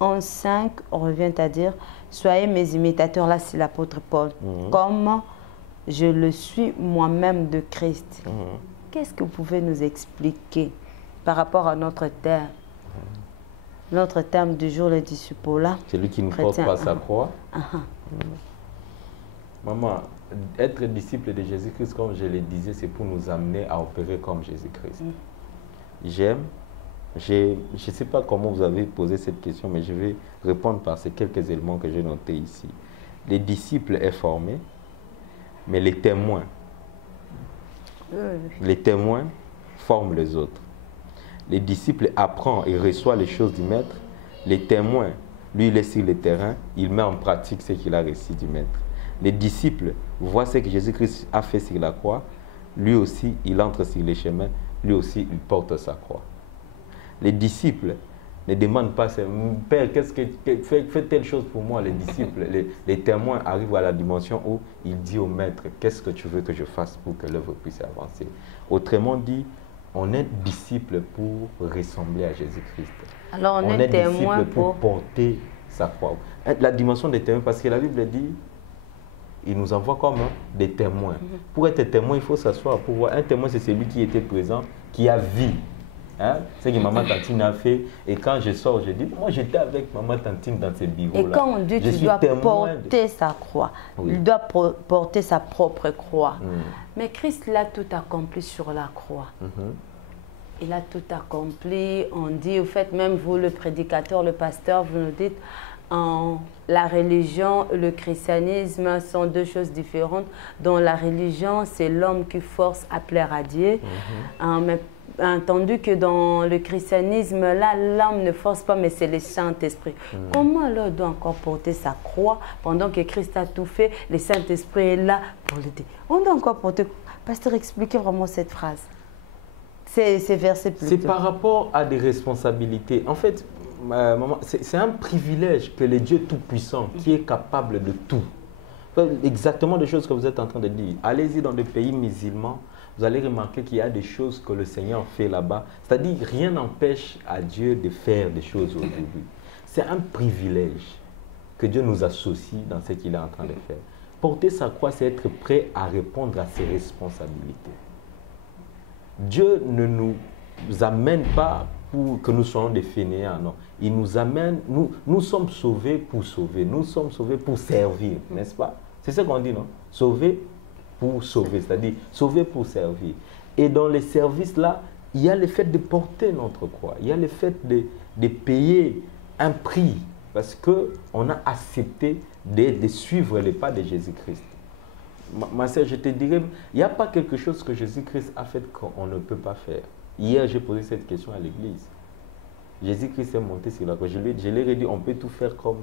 11:5 revient à dire, soyez mes imitateurs. Là, c'est l'apôtre Paul. Comme je le suis moi-même de Christ. Qu'est-ce que vous pouvez nous expliquer par rapport à notre thème? Notre thème du jour, le disciple là. Celui qui ne porte pas sa croix. Maman, être disciple de Jésus-Christ, comme je le disais, c'est pour nous amener à opérer comme Jésus-Christ. Je ne sais pas comment vous avez posé cette question, mais je vais répondre par ces quelques éléments que j'ai notés ici. Les disciples sont formés, mais les témoins forment les autres. Les disciples apprennent et reçoivent les choses du maître. Les témoins, lui, il est sur le terrain, il met en pratique ce qu'il a reçu du maître. Les disciples voient ce que Jésus-Christ a fait sur la croix. Lui aussi, il entre sur les chemins. Lui aussi, il porte sa croix. Les disciples ne demandent pas, Père, fais telle chose pour moi. Les disciples, les témoins arrivent à la dimension où il dit au maître, qu'est-ce que tu veux que je fasse pour que l'œuvre puisse avancer? Autrement dit, on est disciple pour ressembler à Jésus-Christ. Alors on est témoin disciple pour porter sa croix. La dimension des témoins, parce que la Bible dit, il nous envoie comme des témoins. Pour être témoin, il faut s'asseoir pour voir. Un témoin, c'est celui qui était présent, qui a vu. Hein? C'est ce que maman Tantine a fait. Et quand je sors, je dis, moi j'étais avec maman Tantine dans ces bureaux-là. Et quand on dit tu dois porter sa croix, il doit porter sa propre croix. Mais Christ l'a tout accompli sur la croix. Il a tout accompli. On dit, au fait, même vous, le prédicateur, le pasteur, vous nous dites, la religion et le christianisme sont deux choses différentes. Dans la religion, c'est l'homme qui force à plaire à Dieu. Mais entendu que dans le christianisme, là, l'homme ne force pas, mais c'est le Saint-Esprit. Comment alors doit encore porter sa croix pendant que Christ a tout fait, le Saint-Esprit est là pour l'aider? On doit encore porter... Pasteur, expliquez vraiment cette phrase. Ces versets plutôt. C'est par rapport à des responsabilités. En fait, maman, c'est un privilège que le Dieu Tout-Puissant, qui est capable de tout. Exactement les choses que vous êtes en train de dire. Allez-y dans des pays musulmans, vous allez remarquer qu'il y a des choses que le Seigneur fait là-bas. C'est-à-dire, rien n'empêche à Dieu de faire des choses aujourd'hui. C'est un privilège que Dieu nous associe dans ce qu'il est en train de faire. Porter sa croix, c'est être prêt à répondre à ses responsabilités. Dieu ne nous amène pas pour que nous soyons des fainéants, non. Il nous amène, nous sommes sauvés pour sauver, nous sommes sauvés pour servir, n'est-ce pas? C'est ce qu'on dit, non? Sauver pour sauver, c'est-à-dire sauver pour servir. Et dans les services-là, il y a le fait de porter notre croix, il y a le fait de payer un prix, parce qu'on a accepté de suivre les pas de Jésus-Christ. Ma sœur, je te dirais, il n'y a pas quelque chose que Jésus-Christ a fait qu'on ne peut pas faire. Hier, j'ai posé cette question à l'église. Jésus-Christ est monté sur la croix. Je leur ai dit, on peut tout faire comme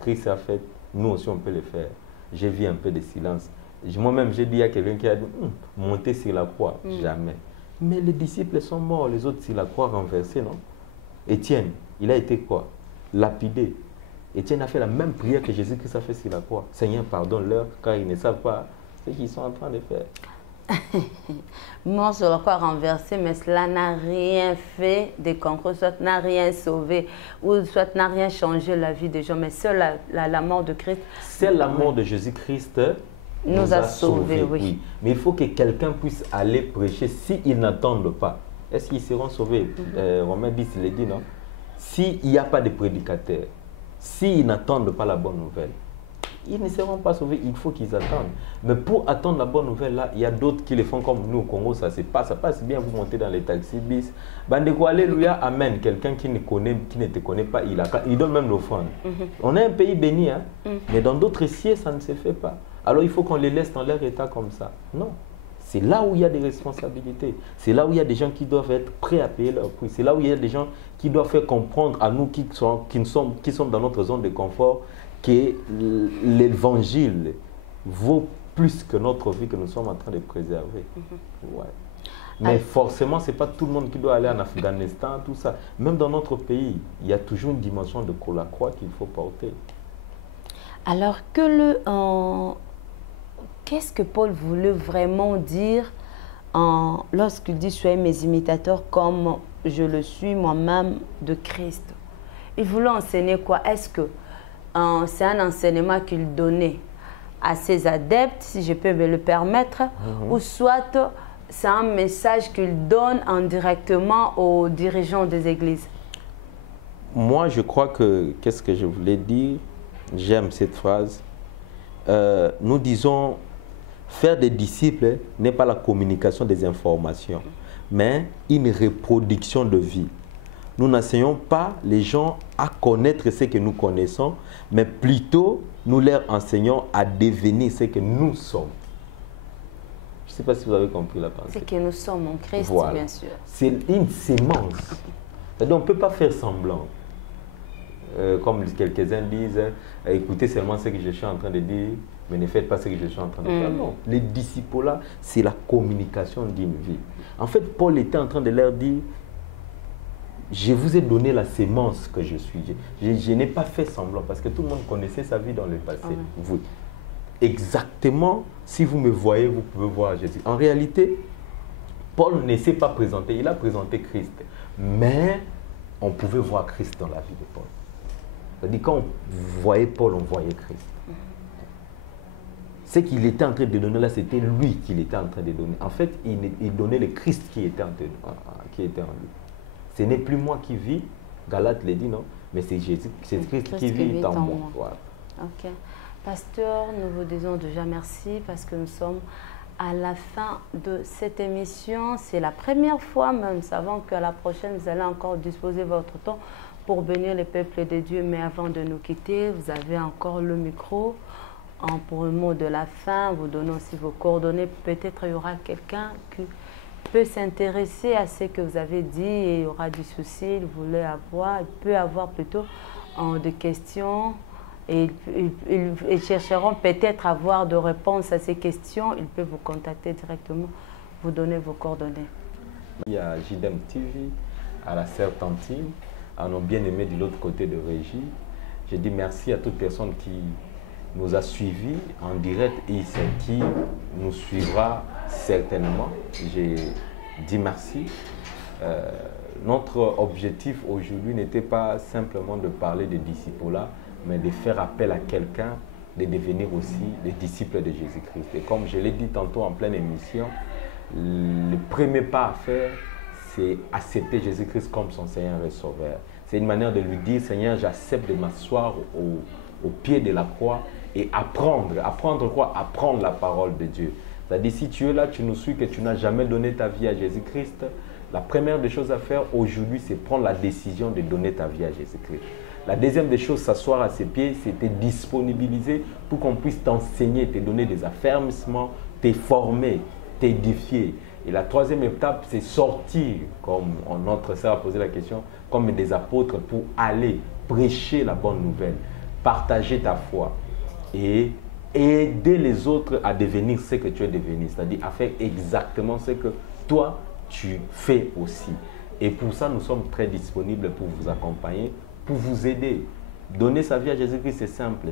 Christ a fait. Nous aussi, on peut le faire. J'ai vu un peu de silence. Moi-même, j'ai dit à quelqu'un qui a dit, monter sur la croix, jamais. Mais les disciples sont morts, les autres sur la croix renversée, non? Étienne, il a été quoi? Lapidé. Étienne a fait la même prière que Jésus-Christ a fait sur la croix. Seigneur, pardonne-leur, car ils ne savent pas ce qu'ils sont en train de faire. Mort sur la croix renversée, mais cela n'a rien fait de concret, soit n'a rien sauvé, ou soit n'a rien changé la vie des gens, mais seule la mort de Christ. C'est la mort de Jésus-Christ nous a sauvés, oui. Mais il faut que quelqu'un puisse aller prêcher s'ils n'attendent pas. Est-ce qu'ils seront sauvés? Romains 10, il est dit, non? S'il n'y a pas de prédicateurs, s'ils n'attendent pas la bonne nouvelle, ils ne seront pas sauvés, il faut qu'ils attendent. Mais pour attendre la bonne nouvelle, là, il y a d'autres qui le font comme nous au Congo, ça passe bien, vous montez dans les taxis bis. Bandeko, alléluia, amen. Quelqu'un qui ne te connaît pas, il donne même l'offrande. On est un pays béni, hein? Mais dans d'autres cieux, ça ne se fait pas. Alors il faut qu'on les laisse dans leur état comme ça. Non. C'est là où il y a des responsabilités. C'est là où il y a des gens qui doivent être prêts à payer leur prix. C'est là où il y a des gens qui doivent faire comprendre à nous qui sommes dans notre zone de confort que l'évangile vaut plus que notre vie que nous sommes en train de préserver. Ouais. Mais forcément, ce n'est pas tout le monde qui doit aller en Afghanistan, tout ça. Même dans notre pays, il y a toujours une dimension de la croix qu'il faut porter. Alors, qu'est-ce que Paul voulait vraiment dire lorsqu'il dit « Soyez mes imitateurs comme je le suis moi-même de Christ ». Il voulait enseigner quoi? Est-ce que c'est un enseignement qu'il donnait à ses adeptes, si je peux me le permettre, ou soit c'est un message qu'il donne indirectement aux dirigeants des églises? Moi, je crois que, qu'est-ce que je voulais dire? J'aime cette phrase. nous disons, faire des disciples n'est pas la communication des informations, mais une reproduction de vie. Nous n'enseignons pas les gens à connaître ce que nous connaissons, mais plutôt nous leur enseignons à devenir ce que nous sommes. Je ne sais pas si vous avez compris la pensée. C'est que nous sommes en Christ, voilà. Bien sûr. C'est une sémence. C'est-à-dire, on ne peut pas faire semblant. Comme quelques-uns disent, écoutez seulement ce que je suis en train de dire, mais ne faites pas ce que je suis en train de faire. Non, les disciples là, c'est la communication d'une vie. En fait, Paul était en train de leur dire, je vous ai donné la sémence que je suis. Je n'ai pas fait semblant parce que tout le monde connaissait sa vie dans le passé. Vous, exactement, si vous me voyez, vous pouvez voir Jésus. En réalité, Paul ne s'est pas présenté. Il a présenté Christ. Mais on pouvait voir Christ dans la vie de Paul. C'est-à-dire, quand on voyait Paul, on voyait Christ. Ce qu'il était en train de donner là, c'était lui qu'il était en train de donner. En fait, il donnait le Christ qui était en lui. Ce n'est plus moi qui vis, Galate le dit, non, mais c'est Jésus, c'est Christ qui vit en moi. Voilà. Ok. Pasteur, nous vous disons déjà merci parce que nous sommes à la fin de cette émission. C'est la première fois, même savant qu'à la prochaine, vous allez encore disposer votre temps pour bénir les peuples de Dieu. Mais avant de nous quitter, vous avez encore le micro. Pour le mot de la fin, vous donnez aussi vos coordonnées. Peut-être il y aura quelqu'un qui peut s'intéresser à ce que vous avez dit et il y aura du souci, il voulait avoir, il peut avoir plutôt des questions et ils chercheront peut-être à avoir de réponses à ces questions. Ils peuvent vous contacter directement, vous donner vos coordonnées. Il y a JDM TV, à la sœur Tantine, à nos bien-aimés de l'autre côté de Régie. Je dis merci à toute personne qui nous a suivis en direct et qui nous suivra certainement. J'ai dit merci. Notre objectif aujourd'hui n'était pas simplement de parler des disciples-là, mais de faire appel à quelqu'un de devenir aussi les disciples de Jésus-Christ. Et comme je l'ai dit tantôt en pleine émission, le premier pas à faire, c'est accepter Jésus-Christ comme son Seigneur et Sauveur. C'est une manière de lui dire, Seigneur, j'accepte de m'asseoir au pied de la croix et apprendre. Apprendre quoi? Apprendre la parole de Dieu. C'est-à-dire, si tu es là, tu nous suis, que tu n'as jamais donné ta vie à Jésus-Christ, la première des choses à faire aujourd'hui, c'est prendre la décision de donner ta vie à Jésus-Christ. La deuxième des choses, s'asseoir à ses pieds, c'est te disponibiliser pour qu'on puisse t'enseigner, te donner des affermissements, te former, t'édifier. Et la troisième étape, c'est sortir, comme notre sœur a posé la question, comme des apôtres pour aller prêcher la bonne nouvelle, partager ta foi et aider les autres à devenir ce que tu es devenu, c'est-à-dire à faire exactement ce que toi, tu fais aussi. Et pour ça, nous sommes très disponibles pour vous accompagner, pour vous aider. Donner sa vie à Jésus-Christ, c'est simple,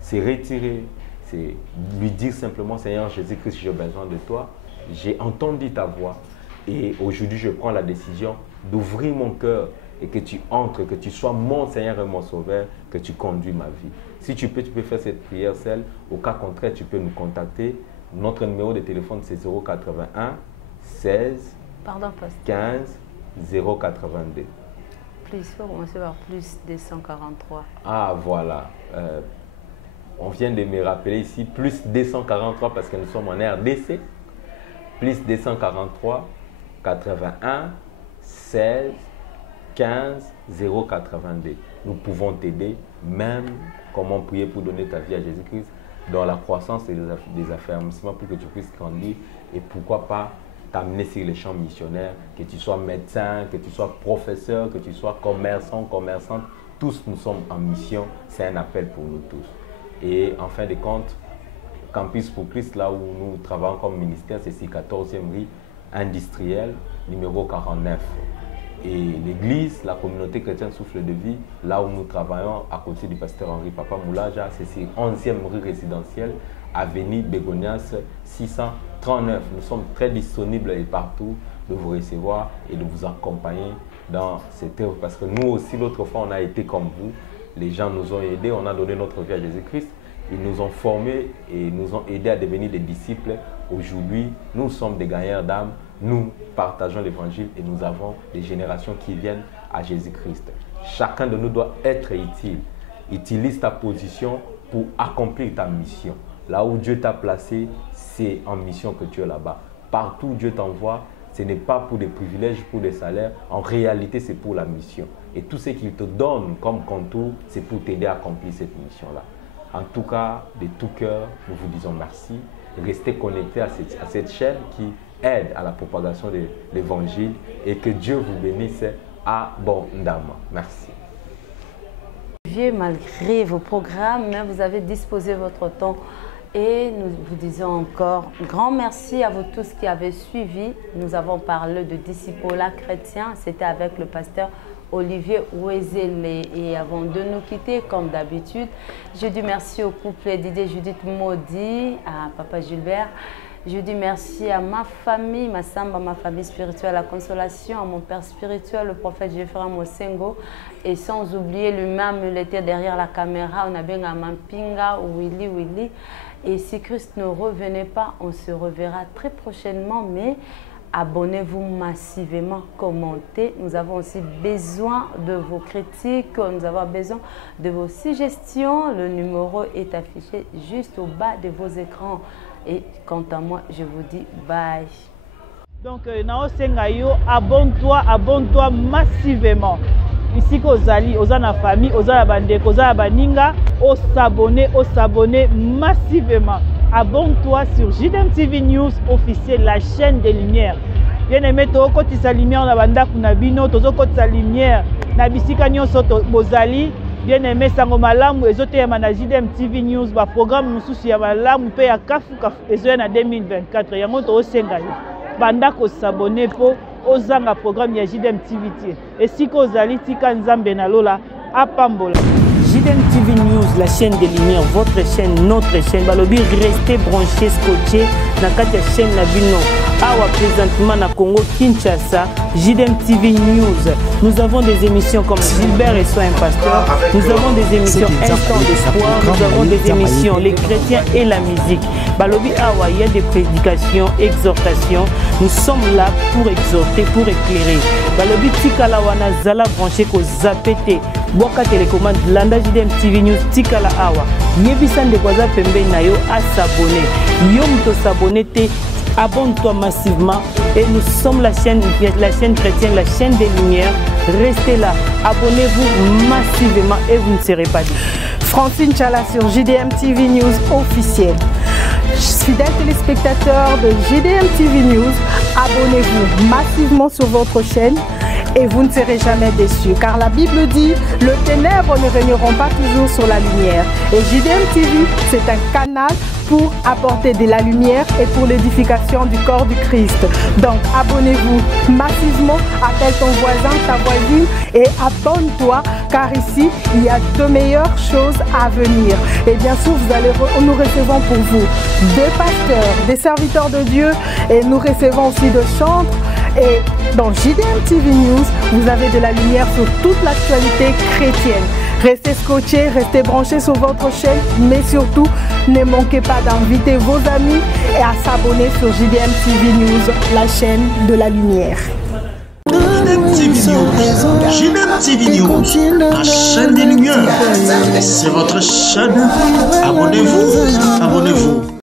c'est retirer, c'est lui dire simplement, Seigneur Jésus-Christ, j'ai besoin de toi, j'ai entendu ta voix et aujourd'hui, je prends la décision d'ouvrir mon cœur et que tu entres, que tu sois mon Seigneur et mon Sauveur, que tu conduis ma vie. Si tu peux faire cette prière seule. Au cas contraire, tu peux nous contacter. Notre numéro de téléphone, c'est 081 16 15 082. Plus, il faut commencer par plus 243. Ah, voilà. On vient de me rappeler ici, plus 243 parce que nous sommes en RDC. Plus 243 81 16 15 082. Nous pouvons t'aider, même comment prier pour donner ta vie à Jésus-Christ, dans la croissance et des affermissements pour que tu puisses grandir et pourquoi pas t'amener sur les champs missionnaires, que tu sois médecin, que tu sois professeur, que tu sois commerçant, commerçante, tous nous sommes en mission, c'est un appel pour nous tous. Et en fin de compte, Campus pour Christ, là où nous travaillons comme ministère, c'est 14e rue industrielle, numéro 49. Et l'église, la communauté chrétienne Souffle de Vie, là où nous travaillons à côté du pasteur Henri Papa Moulaja, c'est 11e rue résidentielle, avenue Bégonias 639. Nous sommes très disponibles et partout de vous recevoir et de vous accompagner dans cette œuvre. Parce que nous aussi, l'autre fois, on a été comme vous. Les gens nous ont aidés, on a donné notre vie à Jésus-Christ. Ils nous ont formés et nous ont aidés à devenir des disciples. Aujourd'hui, nous sommes des gagnants d'âme. Nous partageons l'évangile et nous avons des générations qui viennent à Jésus-Christ. Chacun de nous doit être utile. Utilise ta position pour accomplir ta mission. Là où Dieu t'a placé, c'est en mission que tu es là-bas. Partout où Dieu t'envoie, ce n'est pas pour des privilèges, pour des salaires. En réalité, c'est pour la mission. Et tout ce qu'il te donne comme contour, c'est pour t'aider à accomplir cette mission-là. En tout cas, de tout cœur, nous vous disons merci. Restez connectés à cette chaîne qui aide à la propagation de l'évangile et que Dieu vous bénisse abondamment. Merci. Malgré vos programmes, vous avez disposé votre temps et nous vous disons encore grand merci à vous tous qui avez suivi. Nous avons parlé de discipolat chrétien, c'était avec le pasteur Olivier Ouezele. Et avant de nous quitter, comme d'habitude, je dis merci au couple Didier Judith Maudit, à Papa Gilbert. Je dis merci à ma famille, ma samba, ma famille spirituelle, la consolation, à mon père spirituel, le prophète Jeffrey Mosengo. Et sans oublier lui-même, il était derrière la caméra, on a bien à Mampinga, Willy. Et si Christ ne revenait pas, on se reverra très prochainement, mais abonnez-vous massivement, commentez. Nous avons aussi besoin de vos critiques, nous avons besoin de vos suggestions. Le numéro est affiché juste au bas de vos écrans. Et quant à moi, je vous dis bye. Donc, abonne-toi massivement. Ici, Ozali, Ozana famille, Ozana Bandek, Ozana Baninga, s'abonner massivement. Abonne-toi sur JDM TV News officiel, la chaîne des Lumières. Bien aimé, to koti sa lumière na banda kuna bino, tozo koti sa lumière na bisika nyonso to bozali. Bien aimé, sango malamu ezote ya na JDM TV News ba programme mususu ya malamu pe ya kafu ezo na 2024. Yango to osenga yo. Banda ko s'abonner po ozanga programme ya JDM TV tie. Esiko ozali tika nzambe na lola apambola. JDM TV News, la chaîne des lumières, votre chaîne, notre chaîne. Balobi, restez branchés, scotchés, na katia chaîne na bino. Awa présentement na Congo Kinshasa, JDM TV News. Nous avons des émissions comme Gilbert et Soin Pasteur. Nous avons des émissions Instant d'Espoir. Nous avons des émissions Les Chrétiens et la musique. Balobi Awa, il y a des prédications, exhortations. Nous sommes là pour exhorter, pour éclairer. Balobi Tikala wana zala branché ko zapete. Boka télécommande Landa JDM TV News Tikala Awa. Yebisan de Kwaza Pembe Nayo à s'abonner. Yom to s'abonner te. Abonne-toi massivement et nous sommes la chaîne chrétienne, la chaîne des lumières. Restez là, abonnez-vous massivement et vous ne serez pas déçus. Francine Chala sur JDM TV News officiel. Fidèles téléspectateurs de JDM TV News, abonnez-vous massivement sur votre chaîne et vous ne serez jamais déçus. Car la Bible dit, le ténèbre ne régneront pas toujours sur la lumière. Et JDM TV, c'est un canal pour apporter de la lumière et pour l'édification du corps du Christ. Donc abonnez-vous massivement, appelle ton voisin, ta voisine et abonne-toi car ici il y a de meilleures choses à venir. Et bien sûr nous recevons pour vous des pasteurs, des serviteurs de Dieu et nous recevons aussi de chantres. Et dans JDM TV News, vous avez de la lumière sur toute l'actualité chrétienne. Restez scotchés, restez branchés sur votre chaîne, mais surtout, ne manquez pas d'inviter vos amis et à s'abonner sur JDM TV News, la chaîne de la lumière. JDM TV News, la chaîne des lumières. C'est votre chaîne. Abonnez-vous, abonnez-vous.